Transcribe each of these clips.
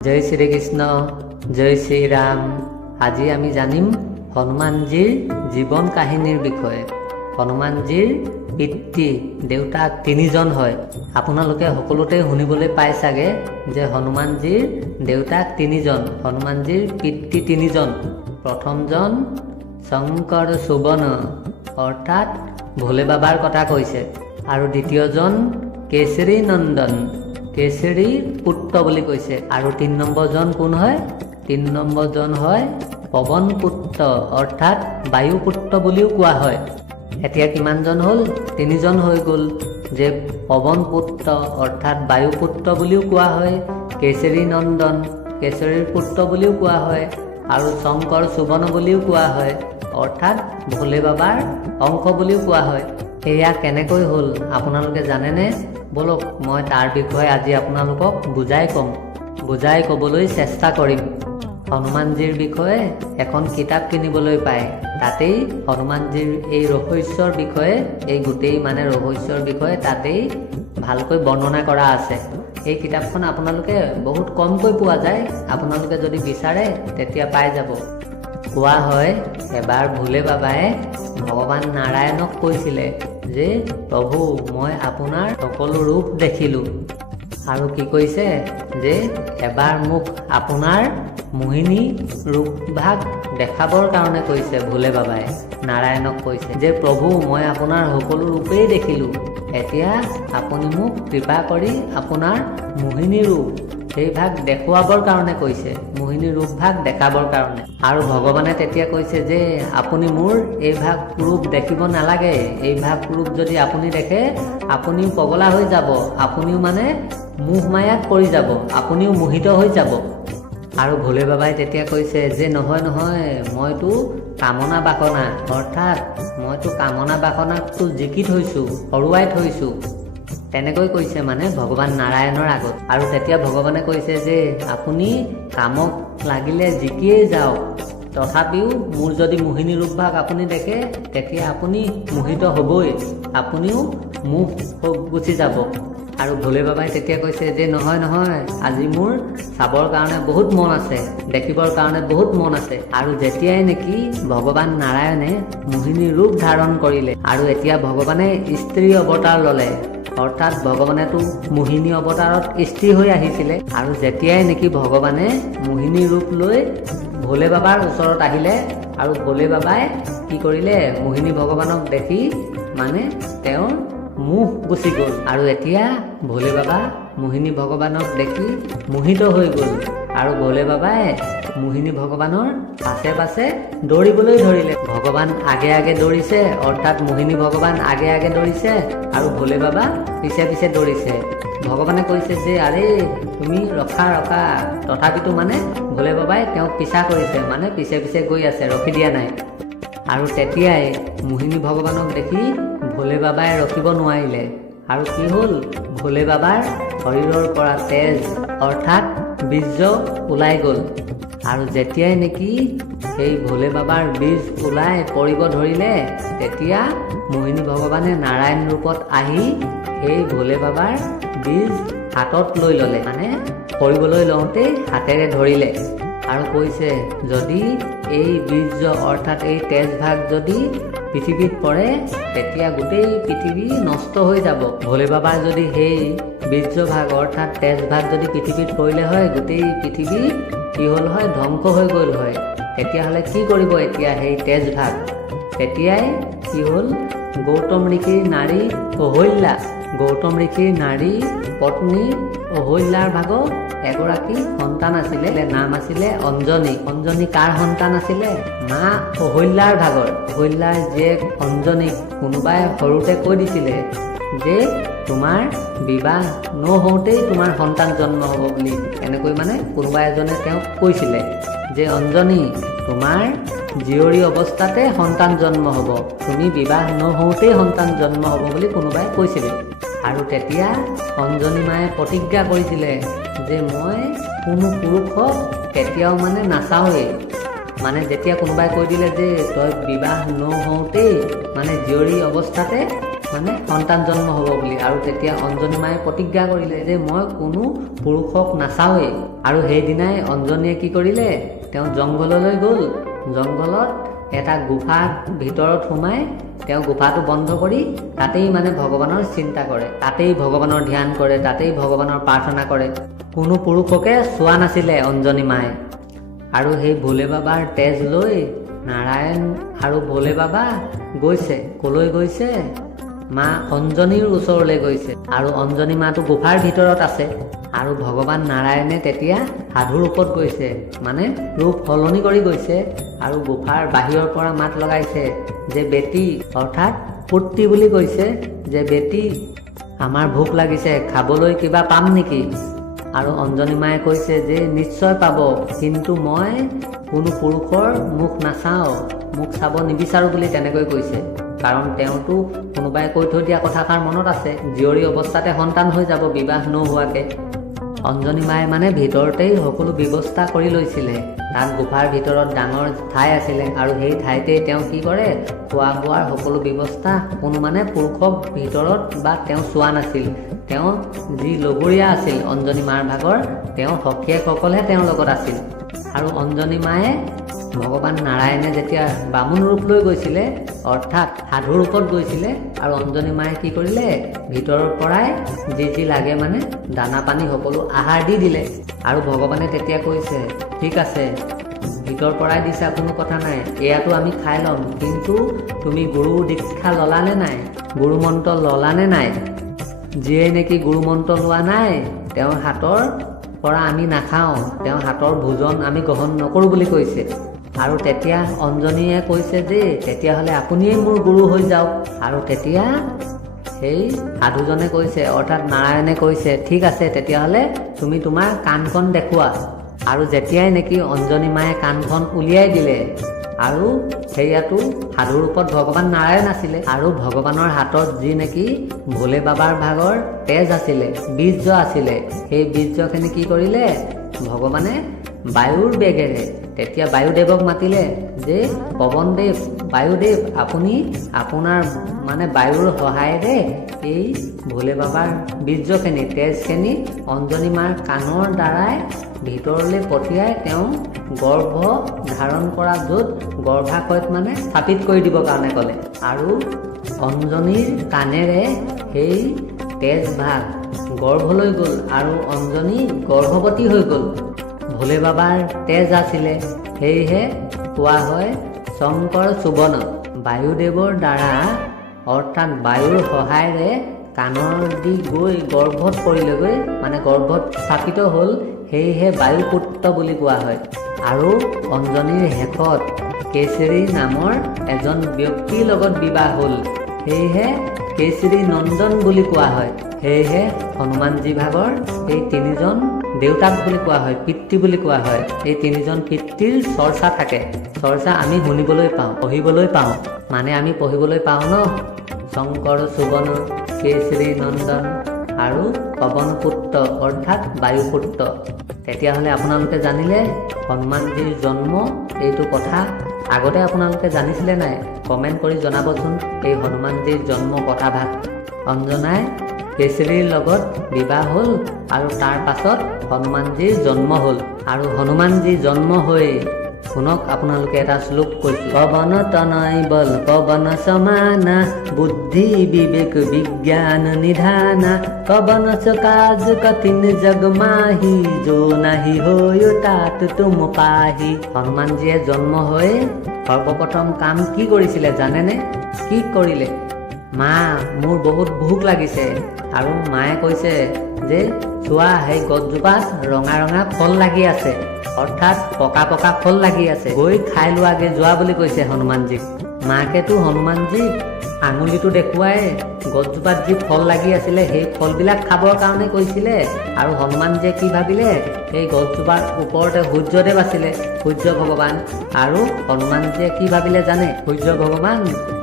জয় শ্ৰীকৃষ্ণ, জয় শ্ৰীৰাম। আজি আমি জানিম হনুমানজীৰ জীৱন কাহিনীৰ বিষয়ে। হনুমানজীৰ পিতৃ দেউতাক তিনিজন হয়। আপোনালোকে সকলোতে শুনিবলৈ পাই চাগে যে হনুমানজীৰ দেউতাক তিনিজন, হনুমানজীৰ পিতৃ তিনিজন। প্ৰথমজন শংকৰ সুবন অৰ্থাৎ ভোলে বাবাৰ কথা কৈছে, আৰু দ্বিতীয়জন কেশৰী নন্দন, কেশৰীৰ পুত্ৰ বুলি কৈছে, আৰু ৩ নম্বৰজন কোন হয়? ৩ নম্বৰজন হয় পৱন পুত্ৰ অৰ্থাৎ বায়ুপুত্ৰ বুলিও কোৱা হয়। এতিয়া কিমানজন হ'ল? ৩জন হৈ গ'ল। যে পৱন পুত্ৰ অৰ্থাৎ বায়ুপুত্ৰ বুলিও কোৱা হয়, কেশৰী নন্দন কেশৰীৰ পুত্ৰ বুলিও কোৱা হয়, আৰু শংকৰ সুবন বুলিও কোৱা হয় অৰ্থাৎ ভোলে বাবাৰ অংশ বুলিও কোৱা হয়। এয়া কেনেকৈ হ'ল আপোনালোকে জানেনে? বলক মই তাৰ বিষয়ে আজি আপোনালোকক বুজাই ক'বলৈ চেষ্টা কৰিম। হনুমানজীৰ বিষয়ে এখন কিতাপ কিনিবলৈ পায়, তাতেই হনুমানজীৰ এই ৰহস্যৰ বিষয়ে, এই গোটেই ৰহস্যৰ বিষয়ে তাতেই ভালকৈ বৰ্ণনা কৰা আছে। এই কিতাপখন আপোনালোকে বহুত কমকৈ পোৱা যায়, আপোনালোকে যদি বিচাৰে তেতিয়া পাই যাব। কোৱা হয় এবাৰ ভোলে বাবাই ভগৱান নাৰায়ণক কৈছিলে যে প্ৰভু, মই আপোনাৰ সকলো ৰূপ দেখিলোঁ, আৰু কি কৈছে যে এবাৰ মোক আপোনাৰ মোহিনী ৰূপভাগ দেখাবৰ কাৰণে কৈছে। ভোলে বাবাই নাৰায়ণক কৈছে যে প্ৰভু, মই আপোনাৰ সকলো ৰূপেই দেখিলোঁ, এতিয়া আপুনি মোক কৃপা কৰি আপোনাৰ মোহিনী ৰূপ সেই ভাগ দেখুৱাবৰ কাৰণে কৈছে, মোহিনী ৰূপ ভাগ দেখাবৰ কাৰণে। আৰু ভগৱানে তেতিয়া কৈছে যে আপুনি মোৰ এই ভাগ ৰূপ দেখিব নালাগে, এই ভাগ ৰূপ যদি আপুনি দেখে আপুনিও পগলা হৈ যাব, আপুনিও মোহ মায়াত পৰি যাব, আপুনিও মোহিত হৈ যাব। আৰু ভোলে বাবাই তেতিয়া কৈছে যে নহয় নহয়, মইতো কামনা বাসনা অৰ্থাৎ মইতো কামনা বাসনাকতো জিকি থৈছোঁ, হৰুৱাই থৈছোঁ, তেনেকৈ কৈছে ভগৱান নাৰায়ণৰ আগত। আৰু তেতিয়া ভগৱানে কৈছে যে আপুনি কামক লাগিলে জিকিয়েই যাওক, তথাপিও মোৰ যদি মোহিনী ৰূপভাগ আপুনি দেখে তেতিয়া আপুনি মোহিত হ'বই, আপুনিও মোহ গুচি যাব। আৰু ভোলে বাবাই তেতিয়া কৈছে যে নহয় নহয়, আজি মোৰ চাবৰ কাৰণে বহুত মন আছে, দেখিবৰ কাৰণে বহুত মন আছে। আৰু যেতিয়াই নেকি ভগৱান নাৰায়ণে মোহিনী ৰূপ ধাৰণ কৰিলে, আৰু এতিয়া ভগৱানে স্ত্ৰী অৱতাৰ ল'লে, অৰ্থাৎ ভগৱানেতো মোহিনী অৱতাৰত স্ত্ৰী হৈ আহিছিলে, আৰু যেতিয়াই নেকি ভগৱানে মোহিনী ৰূপ লৈ ভোলে বাবাৰ ওচৰত আহিলে, আৰু ভোলে বাবাই কি কৰিলে, মোহিনী ভগৱানক দেখি তেওঁৰ মোহ গুচি গ'ল। আৰু এতিয়া ভোলে বাবা মোহিনী ভগৱানক দেখি মোহিত হৈ গ'ল, আৰু ভোলে বাবাই মোহিনী ভগৱানৰ পাছে পাছে দৌৰিবলৈ ধৰিলে। ভগৱান আগে আগে দৌৰিছে, অৰ্থাৎ মোহিনী ভগৱান আগে আগে দৌৰিছে, আৰু ভোলে বাবা পিছে পিছে দৌৰিছে। ভগৱানে কৈছে যে আৰে তুমি ৰখা ৰখা, তথাপিতো ভোলে বাবাই তেওঁক পিছা কৰিছে, পিছে পিছে গৈ আছে, ৰখি দিয়া নাই। আৰু তেতিয়াই মোহিনী ভগৱানক দেখি ভোলে বাবাই ৰখিব নোৱাৰিলে, আৰু কি হ'ল, ভোলে বাবাৰ শৰীৰৰ পৰা তেজ অৰ্থাৎ বীৰ্য ওলাই গ'ল। আৰু যেতিয়াই নেকি সেই ভোলে বাবাৰ বীজ ওলাই পৰিব ধৰিলে, তেতিয়া মোহিনী ভগৱানে নাৰায়ণ ৰূপত আহি সেই ভোলে বাবাৰ বীজ হাতত লৈ ল'লে, পৰিবলৈ লওঁতেই হাতেৰে ধৰিলে, আৰু কৈছে যদি এই বীৰ্য অৰ্থাৎ এই তেজভাগ যদি পৃথিৱীত পৰে তেতিয়া গোটেই পৃথিৱী নষ্ট হৈ যাব। ভোলে বাবাৰ যদি সেই বীৰ্যভাগ অৰ্থাৎ তেজভাগ যদি পৃথিৱীত পৰিলে হয়, গোটেই পৃথিৱী কি হ'ল হয়, ধ্বংস হৈ গ'ল হয়। তেতিয়াহ'লে কি কৰিব এতিয়া সেই তেজভাগ? তেতিয়াই কি হ'ল, গৌতম ঋষিৰ নাৰী অহল্যা, গৌতম ঋষিৰ নাৰী পত্নী অহল্যাৰ ভাগত এগৰাকী সন্তান আছিলে, নাম আছিলে অঞ্জনী। অঞ্জনী কাৰ সন্তান আছিলে? মা অহল্যাৰ ভাগৰ। অহল্যাৰ জীয়েক অঞ্জনীক কোনোবাই সৰুতে কৈ দিছিলে যে তোমাৰ বিবাহ নহওঁতেই তোমাৰ সন্তান জন্ম হ'ব বুলি, এনেকৈ কোনোবা এজনে তেওঁক কৈছিলে যে অঞ্জনী, তোমাৰ জীয়ৰী অৱস্থাতে সন্তান জন্ম হ'ব, তুমি বিবাহ নহওঁতেই সন্তান জন্ম হ'ব বুলি কোনোবাই কৈছিলে। আৰু তেতিয়া অঞ্জনী মায়ে প্ৰতিজ্ঞা কৰিছিলে যে মই কোনো পুৰুষক কেতিয়াও নাচাওঁৱেই। যেতিয়া কোনোবাই কৈ দিলে যে তই বিবাহ নহওঁতেই জীয়ৰী অৱস্থাতে মানে সন্তান জন্ম হ'ব বুলি। আৰু তেতিয়া অঞ্জনী মায়ে প্ৰতিজ্ঞা কৰিলে যে মই কোনো পুৰুষক নাচাওঁৱেই। আৰু সেইদিনাই অঞ্জনীয়ে কি কৰিলে, তেওঁ জংঘললৈ গ'ল। জংঘলত এটা গুফাৰ ভিতৰত সোমাই তেওঁ গুফাটো বন্ধ কৰি তাতেই মানে ভগৱানৰ চিন্তা কৰে, তাতেই ভগৱানৰ ধ্যান কৰে, তাতেই ভগৱানৰ প্ৰাৰ্থনা কৰে। কোনো পুৰুষকে চোৱা নাছিলে অঞ্জনী মায়ে। আৰু সেই ভোলে বাবাৰ তেজ লৈ নাৰায়ণ আৰু ভোলে বাবা গৈছে। ক'লৈ গৈছে? মা অঞ্জনীৰ ওচৰলৈ গৈছে। আৰু অঞ্জনী মাটো গুফাৰ ভিতৰত আছে। আৰু ভগৱান নাৰায়ণে তেতিয়া সাধু ৰূপত গৈছে, মানে ৰূপ সলনি কৰি গৈছে। আৰু গুফাৰ বাহিৰৰ পৰা মাত লগাইছে যে বেটি, অৰ্থাৎ পুত্ৰী বুলি কৈছে, যে বেটি আমাৰ ভোক লাগিছে, খাবলৈ কিবা পাম নেকি? আৰু অঞ্জনী মায়ে কৈছে যে নিশ্চয় পাব, কিন্তু মই কোনো পুৰুষৰ মুখ নাচাওঁ, মুখ চাব নিবিচাৰোঁ বুলি তেনেকৈ কৈছে। কাৰণ তেওঁতো কোনোবাই কৈ থৈ দিয়া কথাষাৰ মনত আছে, জীয়ৰী অৱস্থাতে সন্তান হৈ যাব বিবাহ নোহোৱাকৈ। অঞ্জনী মায়ে মানে ভিতৰতেই সকলো ব্যৱস্থা কৰি লৈছিলে। তাত গুফাৰ ভিতৰত ডাঙৰ ঠাই আছিলে। আৰু সেই ঠাইতেই তেওঁ কি কৰে, খোৱা বোৱাৰ সকলো ব্যৱস্থা, কোনো মানে পুৰুষক ভিতৰত বা তেওঁ চোৱা নাছিল। তেওঁ যি লগৰীয়া আছিল অঞ্জনী মাৰ ভাগৰ, তেওঁ সখীয়েকসকলহে তেওঁৰ লগত আছিল। আৰু অঞ্জনী মায়ে ভগৱান নাৰায়ণে যেতিয়া বামুণ ৰূপ লৈ গৈছিলে, অৰ্থাৎ সাধু ৰূপত গৈছিলে, আৰু অঞ্জনী মায়ে কি কৰিলে, ভিতৰৰ পৰাই যি লাগে মানে দানা পানী সকলো আহাৰ দি দিলে। আৰু ভগৱানে তেতিয়া কৈছে, ঠিক আছে, ভিতৰৰ পৰাই দিছা, কোনো কথা নাই, এয়াতো আমি খাই ল'ম, কিন্তু তুমি গুৰু দীক্ষা ল'লানে নাই, গুৰু মন্ত্ৰ ল'লানে নাই? যিয়ে নেকি গুৰু মন্ত্ৰ লোৱা নাই, তেওঁৰ হাতৰ পৰা আমি নাখাওঁ, তেওঁৰ হাতৰ ভোজন আমি গ্ৰহণ নকৰোঁ বুলি কৈছে। আৰু তেতিয়া অঞ্জনীয়ে কৈছে যে তেতিয়াহ'লে আপুনিয়েই মোৰ গুৰু হৈ যাওক। আৰু তেতিয়া সেই সাধুজনে কৈছে, অৰ্থাৎ নাৰায়ণে কৈছে, ঠিক আছে, তেতিয়াহ'লে তুমি তোমাৰ কাণখন দেখুওৱা। আৰু যেতিয়াই নেকি অঞ্জনী মায়ে কাণখন উলিয়াই দিলে, আৰু সেয়াতো সাধু ৰূপত ভগৱান নাৰায়ণ আছিলে। আৰু ভগৱানৰ হাতত যি নেকি ভোলে বাবাৰ ভাগৰ তেজ আছিলে, বীৰ্য আছিলে, সেই বীৰ্যখিনি কি কৰিলে, ভগৱানে বায়ুৰ বেগেৰে তেতিয়া বায়ুদেৱক মাতিলে যে পৱনদেৱ, বায়ুদেৱ, আপুনি আপোনাৰ মানে বায়ুৰ সহায়েৰে এই ভোলে বাবাৰ বীৰ্যখিনি, তেজখিনি অঞ্জনী মাৰ কাণৰ দ্বাৰাই ভিতৰলৈ পঠিয়াই তেওঁ গৰ্ভ ধাৰণ কৰা য'ত গৰ্ভাশয়ত মানে স্থাপিত কৰি দিবৰ কাৰণে ক'লে। আৰু অঞ্জনীৰ কাণেৰে সেই তেজ ভাগ গৰ্ভলৈ গ'ল আৰু অঞ্জনী গৰ্ভৱতী হৈ গ'ল। ভোলে বাবাৰ তেজ আছিলে, সেয়েহে কোৱা হয় শংকৰ চুবন। বায়ুদেৱৰ দ্বাৰা অৰ্থাৎ বায়ুৰ সহায়েৰে কাণৰ দি গৈ গৰ্ভত পৰিলেগৈ, মানে গৰ্ভত স্থাপিত হ'ল, সেয়েহে বায়ুপুত্ৰ বুলি কোৱা হয়। আৰু অঞ্জনীৰ শেষত কেশৰী নামৰ এজন ব্যক্তিৰ লগত বিবাহ হ'ল, সেয়েহে কেশৰী নন্দন বুলি কোৱা হয়। সেয়েহে হনুমানজী ভাগৰ এই তিনিজন দেউতাক বুলি কোৱা হয়, পিতৃ বুলি কোৱা হয়। এই তিনিজন পিতৃৰ চৰ্চা থাকে, চৰ্চা আমি শুনিবলৈ পাওঁ, পঢ়িবলৈ পাওঁ, মানে আমি পঢ়িবলৈ পাওঁ ন, শংকৰ চুবন, কেশৰী নন্দন আৰু পৱনপুত্ৰ অৰ্থাৎ বায়ুপুত্ৰ। তেতিয়াহ'লে আপোনালোকে জানিলে হনুমানজীৰ জন্ম এইটো কথা আগতে আপোনালোকে জানিছিলে নাই? কমেণ্ট কৰি জনাবচোন এই হনুমানজীৰ জন্ম কথাভাগ। অঞ্জনাই কেশৰীৰ লগত বিবাহ হ'ল আৰু তাৰ পাছত হনুমানজীৰ জন্ম হ'ল। আৰু হনুমানজী জন্ম হৈ শুনক আপোনালোকে এটা শ্লোক কৈছোঁ, পৱন তনয় বল পৱন সমানা, বুদ্ধি বিবেক বিজ্ঞান নিধানা, পৱন কাজ কঠিন জগ মাহি, যো নাহি হৈ তাত তুম পাহি। হনুমানজীয়ে জন্ম হৈ সৰ্বপ্ৰথম কাম কি কৰিছিলে জানেনে? কি কৰিলে? মা, মোৰ বহুত ভোক লাগিছে। আৰু মায়ে কৈছে যে চোৱা, সেই গছজোপাত ৰঙা ৰঙা ফল লাগি আছে, অৰ্থাৎ পকা পকা ফল লাগি আছে, গৈ খাই লোৱাগে যোৱা বুলি কৈছে হনুমানজীক। মাকেতো হনুমানজীক আঙুলিটো দেখুৱাই গছজোপাত যি ফল লাগি আছিলে সেই ফলবিলাক খাবৰ কাৰণে কৈছিলে। আৰু হনুমানজীয়ে কি ভাবিলে, সেই গছজোপাৰ ওপৰতে সূৰ্যদেৱ আছিলে, সূৰ্য ভগৱান। আৰু হনুমানজীয়ে কি ভাবিলে জানে? সূৰ্য ভগৱান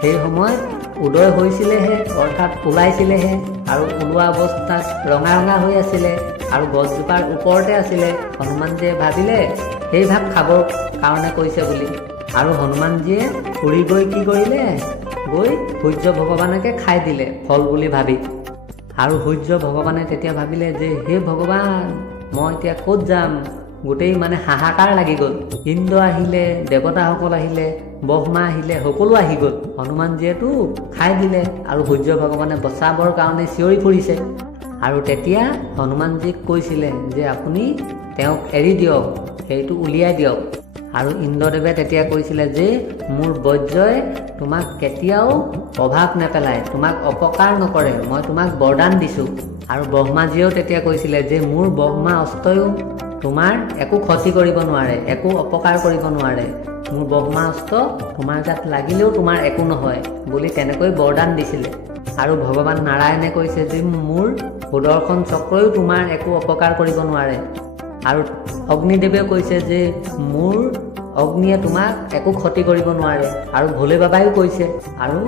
সেই সময়ত উদয় হৈছিলেহে, অৰ্থাৎ ওলাইছিলেহে, আৰু ওলোৱা অৱস্থাত ৰঙা ৰঙা হৈ আছিলে আৰু গছজোপাৰ ওপৰতে আছিলে। হনুমানজীয়ে ভাবিলে সেই ভাগ খাবৰ কাৰণে কৈছে বুলি। আৰু হনুমানজীয়ে উৰি গৈ কি কৰিলে, গৈ সূৰ্য ভগৱানকে খাই দিলে ফল বুলি ভাবি। আৰু সূৰ্য ভগৱানে তেতিয়া ভাবিলে যে হে ভগৱান, মই এতিয়া ক'ত যাম? গোটেই মানে হাহাকাৰ লাগি গ'ল। ইন্দ্ৰ আহিলে, দেৱতাসকল আহিলে, ব্ৰহ্মা আহিলে, সকলো আহি গ'ল। হনুমানজীয়েতো খাই দিলে আৰু সূৰ্য ভগৱানে বচাবৰ কাৰণে চিঞৰি ফুৰিছে। আৰু তেতিয়া হনুমানজীক কৈছিলে যে আপুনি তেওঁক এৰি দিয়ক, সেইটো উলিয়াই দিয়ক। আৰু ইন্দ্ৰদেৱে তেতিয়া কৈছিলে যে মোৰ বজ্ৰই তোমাক কেতিয়াও প্ৰভাৱ নেপেলায়, তোমাক অপকাৰ নকৰে, মই তোমাক বৰদান দিছোঁ। আৰু ব্ৰহ্মাজীয়েও তেতিয়া কৈছিলে যে মোৰ ব্ৰহ্মা অস্ত্ৰও তোমাৰ একো ক্ষতি কৰিব নোৱাৰে, একো অপকাৰ কৰিব নোৱাৰে, মোৰ ব্ৰহ্মা অস্ত্ৰ তোমাৰ গাত লাগিলেও তোমাৰ একো নহয় বুলি তেনেকৈ বৰদান দিছিলে। আৰু ভগৱান নাৰায়ণে কৈছে যে মোৰ সুদৰ্শন চক্ৰও তোমাৰ একো অপকাৰ কৰিব নোৱাৰে। আৰু অগ্নিদেৱে কৈছে যে মোৰ অগ্নিয়ে তোমাক একো ক্ষতি কৰিব নোৱাৰে। আৰু ভোলে বাবাইও কৈছে। আৰু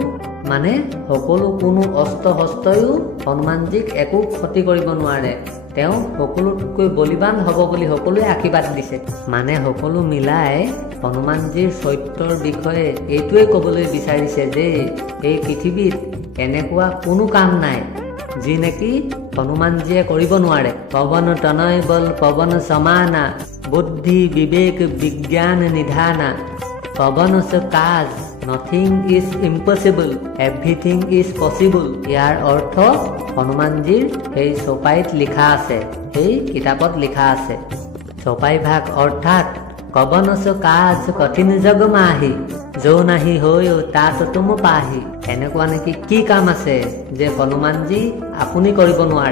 মানে সকলো কোনো অস্ত্ৰ শস্ত্ৰও হনুমানজীক একো ক্ষতি কৰিব নোৱাৰে, তেওঁ সকলোতকৈ বলিৱান হ'ব বুলি সকলোৱে আশীৰ্বাদ দিছে। মানে সকলো মিলাই হনুমানজীৰ চৰিত্ৰৰ বিষয়ে এইটোৱে ক'বলৈ বিচাৰিছে যে এই পৃথিৱীত এনেকুৱা কোনো কাম নাই যি নেকি হনুমানজীয়ে কৰিব নোৱাৰে। পৱন তনয় বল পৱন সমানা, বুদ্ধি বিবেক বিজ্ঞান নিধানা, পৱন স কাজ, nothing is impossible, everything is possible. ইয়াৰ অৰ্থ হনুমানজীৰ সেই চপাইত লিখা আছে, সেই কিতাপত লিখা আছে। চপাই ভাগ অৰ্থাৎ কবন স কাজ কঠিন জগ মাহি, যৌ নাহি হৈ তাত তুম পাহি। এনেকুৱা নেকি কি কাম আছে যে হনুমানজী আপুনি কৰিব নোৱাৰে?